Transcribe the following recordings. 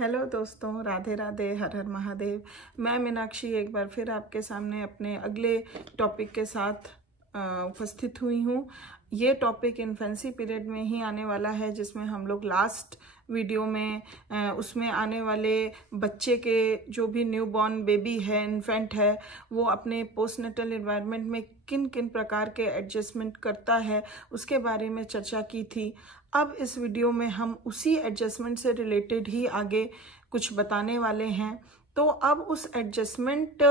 Hello दोस्तों, राधे राधे, हर हर महादेव। मैं मीनाक्षी एक बार फिर आपके सामने अपने अगले टॉपिक के साथ उपस्थित हुई हूँ। ये टॉपिक इन्फेंसी पीरियड में ही आने वाला है, जिसमें हम लोग लास्ट वीडियो में उसमें आने वाले बच्चे के जो भी न्यूबॉर्न बेबी है, इन्फेंट है, वो अपने पोस्टनेटल एनवायरनमेंट में किन किन प्रकार के एडजस्टमेंट करता है उसके बारे में चर्चा की थी। अब इस वीडियो में हम उसी एडजस्टमेंट से रिलेटेड ही आगे कुछ बताने वाले हैं। तो अब उस एडजस्टमेंट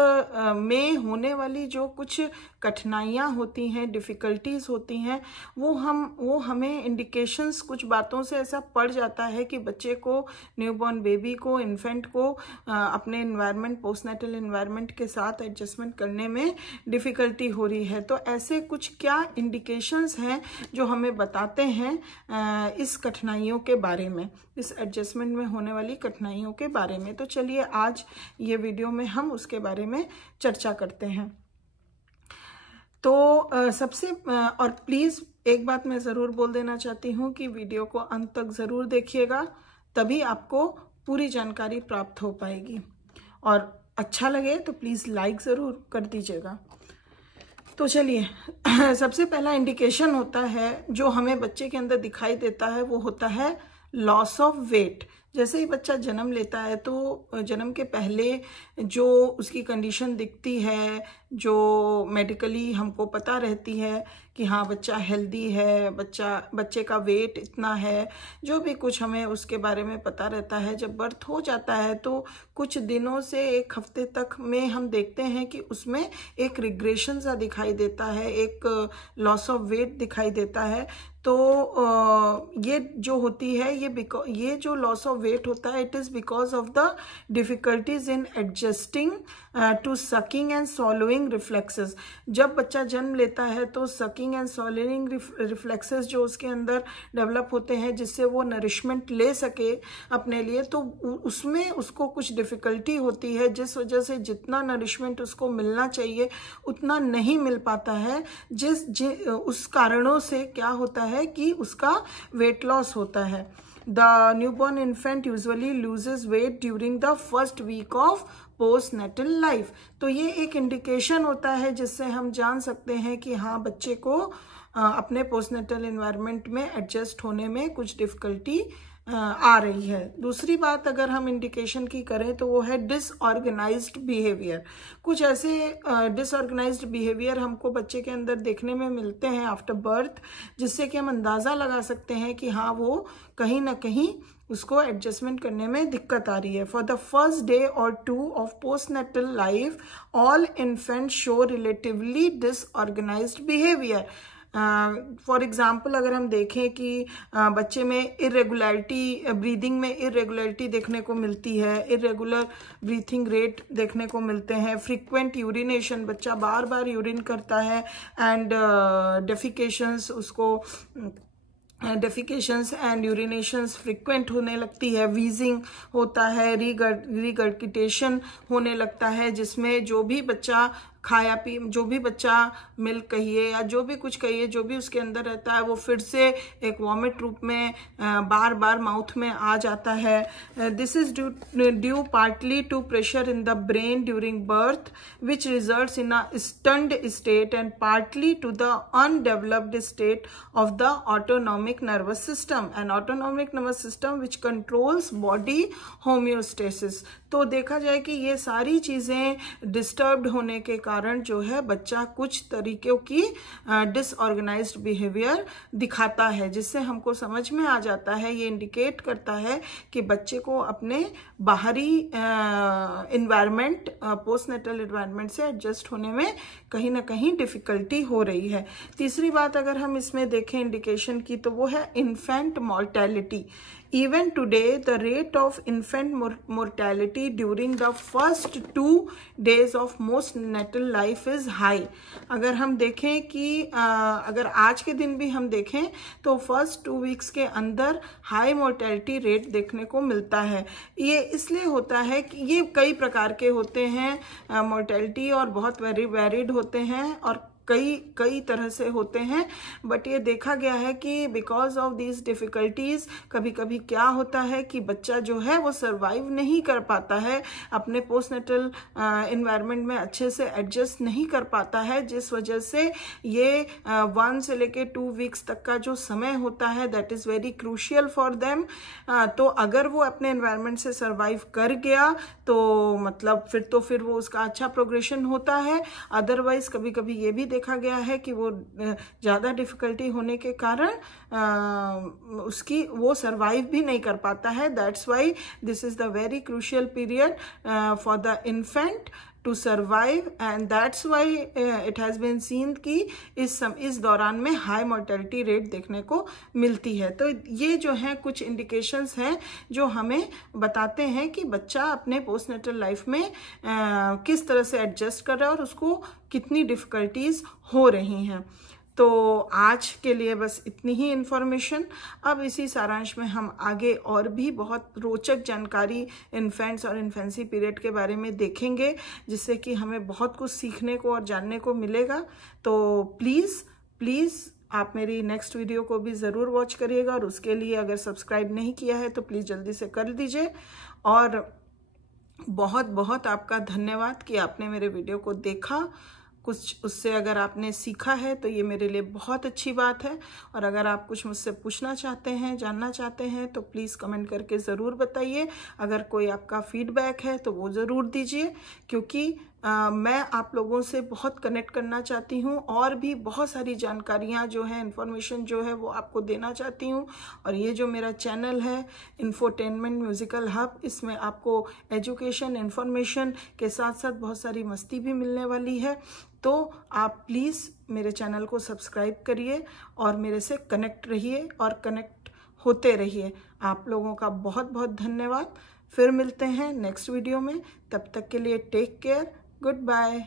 में होने वाली जो कुछ कठिनाइयाँ होती हैं, डिफ़िकल्टीज़ होती हैं, वो हमें इंडिकेशंस कुछ बातों से ऐसा पड़ जाता है कि बच्चे को, न्यूबॉर्न बेबी को, इन्फेंट को अपने एनवायरनमेंट, पोस्टनेटल एनवायरनमेंट के साथ एडजस्टमेंट करने में डिफ़िकल्टी हो रही है। तो ऐसे कुछ क्या इंडिकेशंस हैं जो हमें बताते हैं इस कठिनाइयों के बारे में, इस एडजस्टमेंट में होने वाली कठिनाइयों के बारे में। तो चलिए आज ये वीडियो में हम उसके बारे में चर्चा करते हैं। तो और प्लीज़ एक बात मैं ज़रूर बोल देना चाहती हूँ कि वीडियो को अंत तक ज़रूर देखिएगा, तभी आपको पूरी जानकारी प्राप्त हो पाएगी। और अच्छा लगे तो प्लीज़ लाइक ज़रूर कर दीजिएगा। तो चलिए, सबसे पहला इंडिकेशन होता है जो हमें बच्चे के अंदर दिखाई देता है, वो होता है लॉस ऑफ वेट। जैसे ही बच्चा जन्म लेता है तो जन्म के पहले जो उसकी कंडीशन दिखती है, जो मेडिकली हमको पता रहती है कि हाँ बच्चा हेल्दी है, बच्चे का वेट इतना है, जो भी कुछ हमें उसके बारे में पता रहता है। जब बर्थ हो जाता है तो कुछ दिनों से एक हफ्ते तक में हम देखते हैं कि उसमें एक रिग्रेशन सा दिखाई देता है, एक लॉस ऑफ वेट दिखाई देता है। तो ये जो होती है, ये जो लॉस ऑफ वेट होता है, it is because of the difficulties in adjusting to sucking and swallowing reflexes. जब बच्चा जन्म लेता है तो सकिंग एंड सॉलोइंग रिफ्लेक्सेस जो उसके अंदर डेवलप होते हैं, जिससे वो नरिशमेंट ले सके अपने लिए, तो उसमें उसको कुछ डिफ़िकल्टी होती है, जिस वजह से जितना नरिशमेंट उसको मिलना चाहिए उतना नहीं मिल पाता है। उस कारणों से क्या होता है कि उसका वेट लॉस होता है। The newborn infant usually loses weight during the first week of postnatal life। तो ये एक इंडिकेशन होता है जिससे हम जान सकते हैं कि हाँ बच्चे को अपने पोस्टनेटल एनवायरनमेंट में एडजस्ट होने में कुछ डिफ़िकल्टी आ रही है। दूसरी बात अगर हम इंडिकेशन की करें तो वो है डिसऑर्गेनाइज्ड बिहेवियर। कुछ ऐसे डिसऑर्गेनाइज्ड बिहेवियर हमको बच्चे के अंदर देखने में मिलते हैं आफ्टर बर्थ, जिससे कि हम अंदाज़ा लगा सकते हैं कि हाँ वो कहीं ना कहीं उसको एडजस्टमेंट करने में दिक्कत आ रही है। फॉर द फर्स्ट डे और 2 of postnatal life all infant show relatively disorganised behaviour. For example अगर हम देखें कि बच्चे में इरेगुलरिटी, ब्रीदिंग में इरेगुलरिटी देखने को मिलती है, इरेगुलर ब्रीथिंग रेट देखने को मिलते हैं, फ्रीक्वेंट यूरिनेशन, बच्चा बार बार यूरिन करता है, एंड डेफिकेशंस एंड यूरिनेशंस फ्रिक्वेंट होने लगती है, वीजिंग होता है, रिगर्गिटेशन होने लगता है, जिसमें जो भी बच्चा जो भी बच्चा मिल्क कहिए या जो भी कुछ कहिए, जो भी उसके अंदर रहता है वो फिर से एक वॉमिट रूप में बार बार माउथ में आ जाता है। This is due partly to pressure in the brain during birth which results in a stunned state and partly to the undeveloped state of the autonomic nervous system and autonomic nervous system which controls body homeostasis. तो देखा जाए कि ये सारी चीज़ें disturbed होने के कारण जो है बच्चा कुछ तरीकों की डिसऑर्गेनाइज्ड बिहेवियर दिखाता है, जिससे हमको समझ में आ जाता है, ये इंडिकेट करता है कि बच्चे को अपने बाहरी इन्वायरमेंट, पोस्टनेटल इन्वायरमेंट से एडजस्ट होने में कहीं ना कहीं डिफ़िकल्टी हो रही है। तीसरी बात अगर हम इसमें देखें इंडिकेशन की, तो वो है infant mortality. Even today, the rate of infant mortality during the first 2 days of postnatal life is high। अगर हम देखें कि अगर आज के दिन भी हम देखें तो फर्स्ट 2 वीक्स के अंदर हाई मोर्टेलिटी रेट देखने को मिलता है। ये इसलिए होता है कि ये कई प्रकार के होते हैं मोर्टेलिटी, और बहुत वेरिड होते हैं, और कई तरह से होते हैं, बट ये देखा गया है कि बिकॉज ऑफ दीज डिफिकल्टीज कभी कभी क्या होता है कि बच्चा जो है वो सर्वाइव नहीं कर पाता है, अपने पोस्टनेटल इन्वायरमेंट में अच्छे से एडजस्ट नहीं कर पाता है, जिस वजह से ये 1 से लेके 2 वीक्स तक का जो समय होता है that is very crucial for them. तो अगर वो अपने एनवायरनमेंट से सर्वाइव कर गया तो मतलब फिर वो उसका अच्छा प्रोग्रेशन होता है। अदरवाइज कभी कभी ये भी देखा गया है कि वो ज़्यादा डिफिकल्टी होने के कारण उसकी वो सर्वाइव भी नहीं कर पाता है। That's why this is the very crucial period for the infant to survive, and that's why it has been seen कि इस दौरान में हाई मोर्टेलिटी रेट देखने को मिलती है। तो ये जो है कुछ इंडिकेशंस हैं जो हमें बताते हैं कि बच्चा अपने पोस्टनेटल लाइफ में किस तरह से एडजस्ट कर रहा है और उसको कितनी डिफिकल्टीज हो रही हैं। तो आज के लिए बस इतनी ही इन्फॉर्मेशन। अब इसी सारांश में हम आगे और भी बहुत रोचक जानकारी इन्फेंट्स और इन्फेंसी पीरियड के बारे में देखेंगे, जिससे कि हमें बहुत कुछ सीखने को और जानने को मिलेगा। तो प्लीज़ आप मेरी नेक्स्ट वीडियो को भी ज़रूर वॉच करिएगा, और उसके लिए अगर सब्सक्राइब नहीं किया है तो प्लीज़ जल्दी से कर दीजिए। और बहुत बहुत आपका धन्यवाद कि आपने मेरे वीडियो को देखा। कुछ उससे अगर आपने सीखा है तो ये मेरे लिए बहुत अच्छी बात है। और अगर आप कुछ मुझसे पूछना चाहते हैं, जानना चाहते हैं, तो प्लीज़ कमेंट करके ज़रूर बताइए। अगर कोई आपका फीडबैक है तो वो ज़रूर दीजिए, क्योंकि मैं आप लोगों से बहुत कनेक्ट करना चाहती हूँ और भी बहुत सारी जानकारियाँ जो है, इन्फॉर्मेशन जो है वो आपको देना चाहती हूँ। और ये जो मेरा चैनल है इन्फोटेनमेंट म्यूजिकल हब, इसमें आपको एजुकेशन, इन्फॉर्मेशन के साथ साथ बहुत सारी मस्ती भी मिलने वाली है। तो आप प्लीज़ मेरे चैनल को सब्सक्राइब करिए और मेरे से कनेक्ट रहिए और कनेक्ट होते रहिए। आप लोगों का बहुत बहुत धन्यवाद। फिर मिलते हैं नेक्स्ट वीडियो में। तब तक के लिए टेक केयर, गुड बाय।